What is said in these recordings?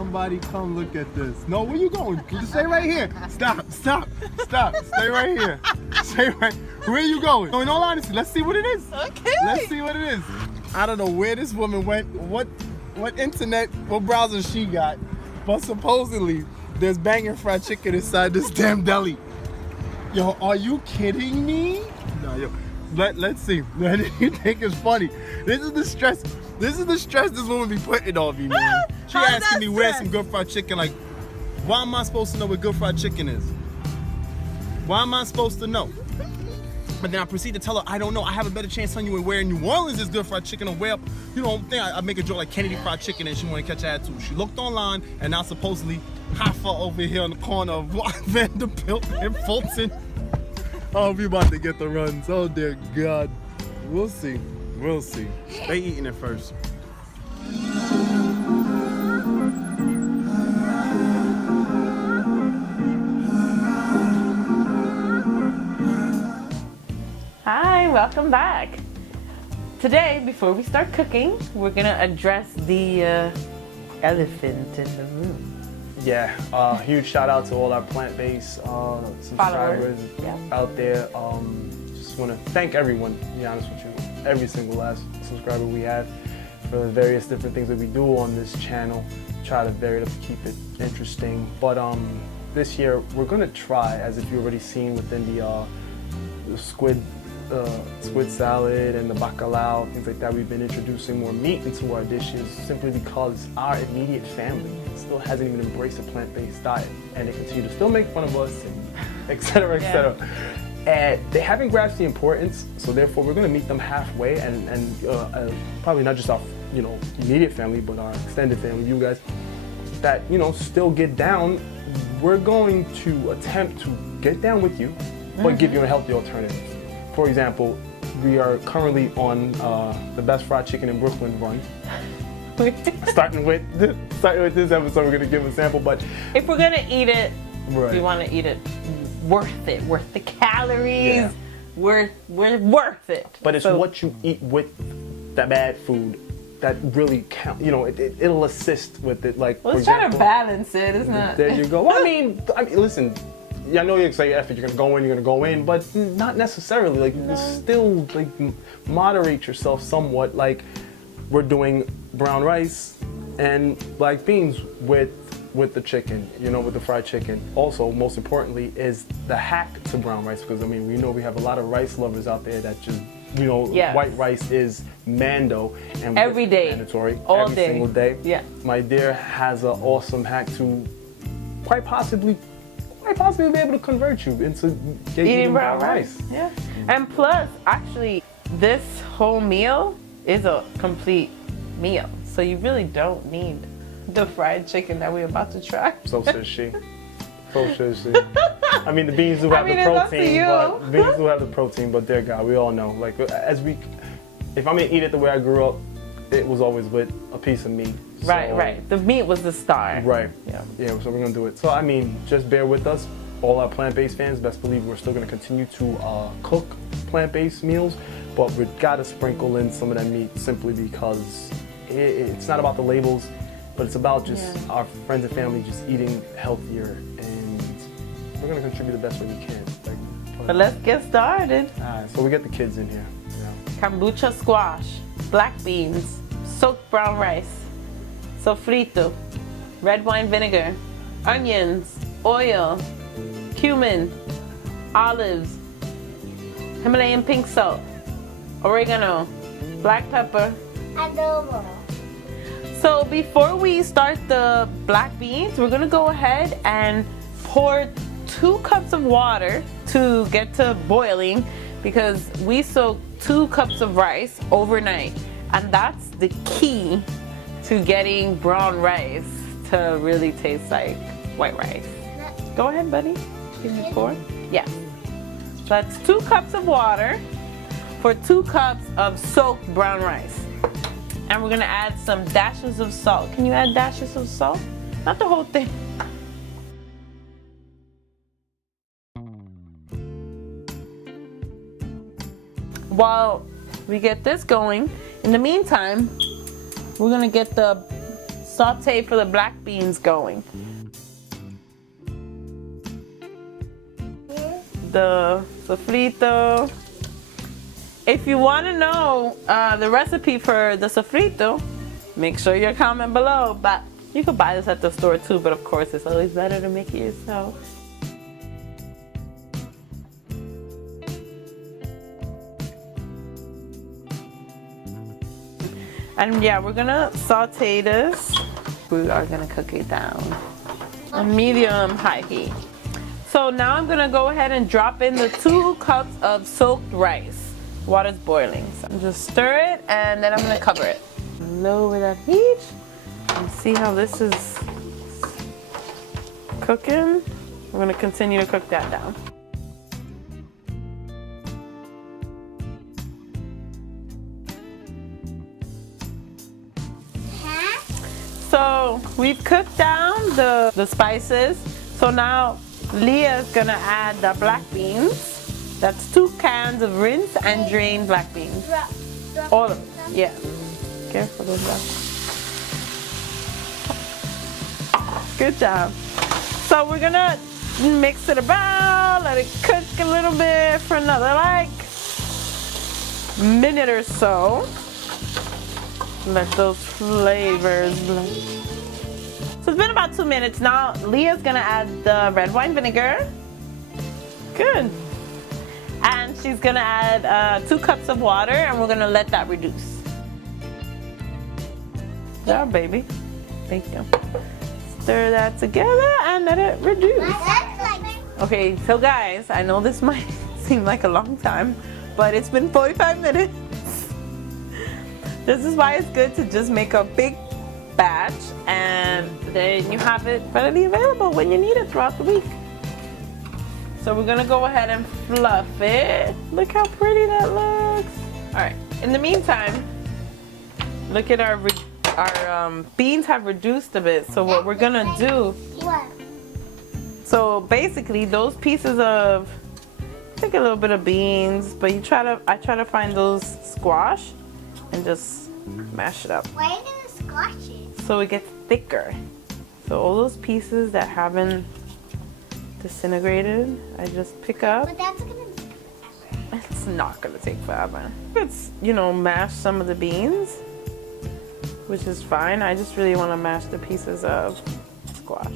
Somebody come look at this. No, where you going? Stay right here. Stop. Stay right here. Stay right. Where you going? No, in all honesty, let's see what it is. Okay. Let's see what it is. I don't know where this woman went, what internet, what browser she got, but supposedly there's banging fried chicken inside this damn deli. Yo, are you kidding me? No, yo. Let's see. You think it's funny? This is the stress this woman be putting on me, man. She asking me where's some good fried chicken. Like, why am I supposed to know what good fried chicken is? Why am I supposed to know? But then I proceed to tell her, I don't know. I have a better chance telling you where in New Orleans is good fried chicken or where, you know, I make a joke like Kennedy Fried Chicken and she want to catch attitude. She looked online and now supposedly half over here on the corner of Vanderbilt and Fulton. Oh, we about to get the runs. Oh, dear God. We'll see. We'll see. They eating it first. Hi, welcome back. Today, before we start cooking, we're gonna address the elephant in the room. Yeah, huge shout out to all our plant-based subscribers out there. Just want to thank everyone, to be honest with you, every single last subscriber we have for the various different things that we do on this channel. Try to vary it up to keep it interesting. But this year we're gonna try, as if you've already seen within the squid salad and the bacalao, things like that. We've been introducing more meat into our dishes simply because our immediate family still hasn't even embraced a plant-based diet, and they continue to still make fun of us, and et cetera, et cetera. And they haven't grasped the importance, so therefore we're going to meet them halfway, and probably not just our immediate family, but our extended family, you guys, that still get down. We're going to attempt to get down with you, but give you a healthy alternative. For example, we are currently on the best fried chicken in Brooklyn run. starting with this episode, we're gonna give a sample. But if we're gonna eat it, we want to eat it worth the calories, worth it. But it's what you eat with the bad food that really count. It'll assist with it. Like, let's try to balance it. It's not. There you go. Well, I mean, listen. Yeah, I know you're saying effort. You're gonna go in, but not necessarily. Like, you still moderate yourself somewhat. Like, we're doing brown rice and black beans with the chicken. With the fried chicken. Also, most importantly, is the hack to brown rice, because we know we have a lot of rice lovers out there that just white rice is mando and every day, mandatory, all every day, single day. Yeah. My dear has an awesome hack to quite possibly be able to convert you into eating brown rice. Yeah. And plus, actually, this whole meal is a complete meal. So you really don't need the fried chicken that we're about to try. So says she. So says she. I mean, the beans do have the protein, but dear God, we all know. Like, if I'm gonna eat it the way I grew up, it was always with a piece of meat. Right. The meat was the star. Right. Yeah. So we're gonna do it. So just bear with us. All our plant-based fans, best believe we're still gonna continue to cook plant-based meals, but we've got to sprinkle in some of that meat simply because it's not about the labels, but it's about just our friends and family just eating healthier, and we're gonna contribute the best way we can. But let's get started. All right. So we get the kids in here. Kombucha squash, black beans, soaked brown rice, sofrito, red wine vinegar, onions, oil, cumin, olives, Himalayan pink salt, oregano, black pepper, adobo. So before we start the black beans, we're gonna go ahead and pour 2 cups of water to get to boiling, because we soaked 2 cups of rice overnight, and that's the key to getting brown rice to really taste like white rice. Go ahead, buddy. Can you pour? Yeah. So that's 2 cups of water for 2 cups of soaked brown rice. And we're gonna add some dashes of salt. Can you add dashes of salt? Not the whole thing. While we get this going, in the meantime, we're gonna get the saute for the black beans going. The sofrito. If you want to know the recipe for the sofrito, make sure you comment below. But you can buy this at the store too, but of course it's always better to make it yourself. And yeah, we're gonna saute this. We are gonna cook it down on medium high heat. So now I'm gonna go ahead and drop in the 2 cups of soaked rice. Water's boiling. So just stir it and then I'm gonna cover it. Lower that heat and see how this is cooking. We're gonna continue to cook that down. So we've cooked down the spices. So now Leah's gonna add the black beans. That's 2 cans of rinsed and drained black beans. All of them. Yeah. Careful with that. Good job. So we're gonna mix it about, let it cook a little bit for another like minute or so. Let those flavors blend. So it's been about 2 minutes now. Leah's gonna add the red wine vinegar. Good. And she's gonna add 2 cups of water and we're gonna let that reduce. Yeah, baby. Thank you. Stir that together and let it reduce. Okay, so guys, I know this might seem like a long time, but it's been 45 minutes. This is why it's good to just make a big batch and then you have it readily available when you need it throughout the week. So we're gonna go ahead and fluff it. Look how pretty that looks. All right, in the meantime, look at our beans have reduced a bit. So what we're gonna do, so basically those pieces of, take a little bit of beans, but I try to find those squash and just mash it up. Why do you squash it? So it gets thicker. So all those pieces that haven't disintegrated, I just pick up. But that's gonna take forever. It's not gonna take forever. It's, you know, mash some of the beans, which is fine. I just really want to mash the pieces of squash.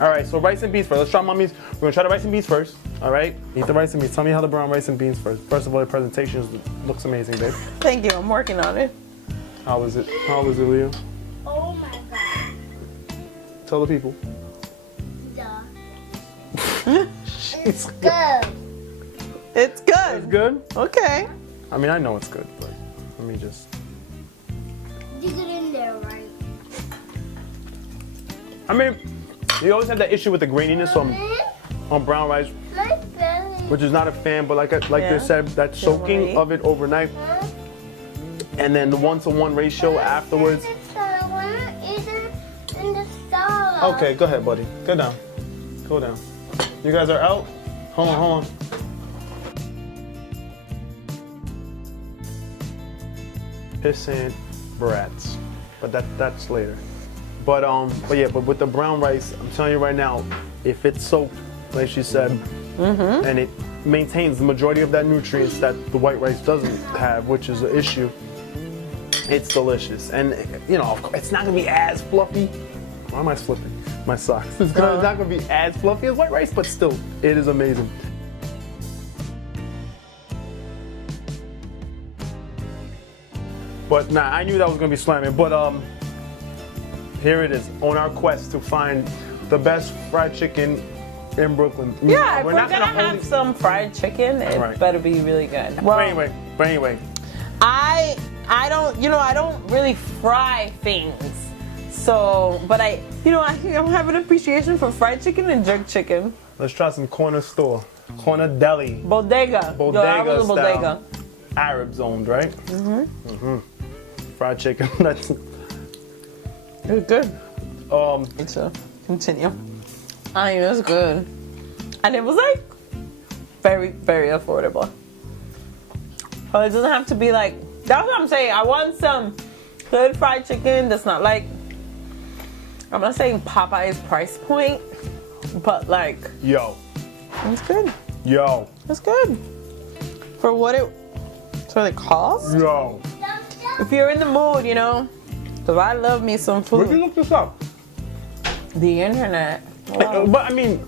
All right, so rice and beans first. Let's try mommy's. We're gonna try the rice and beans first. All right, eat the rice and beans. Tell me how the brown rice and beans first. First of all, the presentation looks amazing, babe. Thank you. I'm working on it. How is it? How is it, Leah? Oh my god. Tell the people. Duh. It's good. It's good. It's good. Okay. I mean, I know it's good, but let me just. You get in there, right? I mean, you always have that issue with the graininess on brown rice, My belly. which is not a fan. But like Yeah. they said, that soaking of it overnight, and then the 1-to-1 ratio afterwards. I want to eat it in the stove. Okay, go ahead, buddy. Go down. Go down. You guys are out? Hold on, hold on. Pissant brats. But that's later. But yeah, but with the brown rice, I'm telling you right now, if it's soaked, like she said, and it maintains the majority of that nutrients that the white rice doesn't have, which is an issue, it's delicious. And you know, of course, it's not gonna be as fluffy. Why am I flipping my socks? It's not gonna be as fluffy as white rice, but still, it is amazing. But nah, I knew that was gonna be slamming. But here it is on our quest to find the best fried chicken in Brooklyn. Yeah, if we're gonna have some fried chicken, it better be really good. Well, but anyway, I don't, you know, I don't really fry things. So, but I have an appreciation for fried chicken and jerk chicken. let's try some corner store, corner deli, Bodega. bodega Yo, style, Arabs owned, right? Fried chicken. That's It's good. so Continue. I mean, it was good, and it was like very, very affordable. So it doesn't have to be like, that's what I'm saying. I want some good fried chicken that's not like, I'm not saying Popeye's price point, but like, Yo. it's good. Yo. It's good. For what it costs? Yo. If you're in the mood, you know, because I love me some Where'd you food. look this up? The internet. Wow. But I mean,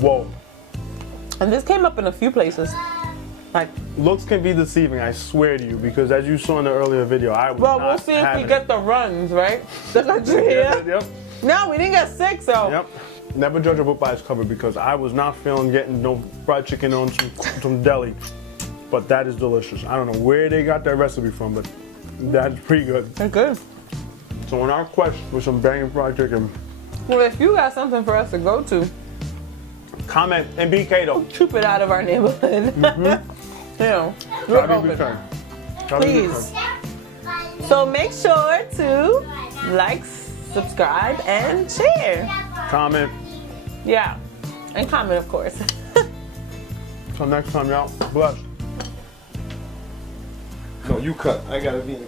whoa. And this came up in a few places. Like, Looks can be deceiving, I swear to you, because as you saw in the earlier video, I was well, not we'll see if we having get the runs, right? The country it. here. Yep. No, we didn't get sick, so. Yep. Never judge a book by its cover because I was not feeling getting no fried chicken on some deli. But that is delicious. I don't know where they got that recipe from, but that's pretty good. They're good. So on our quest for some banging fried chicken, Well, if you got something for us to go to, comment and BK though. troop it out of our neighborhood. You know, we're Gotta be open. return. Gotta be Please. return. So make sure to like, subscribe, and share. Comment. Yeah, and comment, of course. Till next time, y'all. Bless. No, you cut. I gotta be in.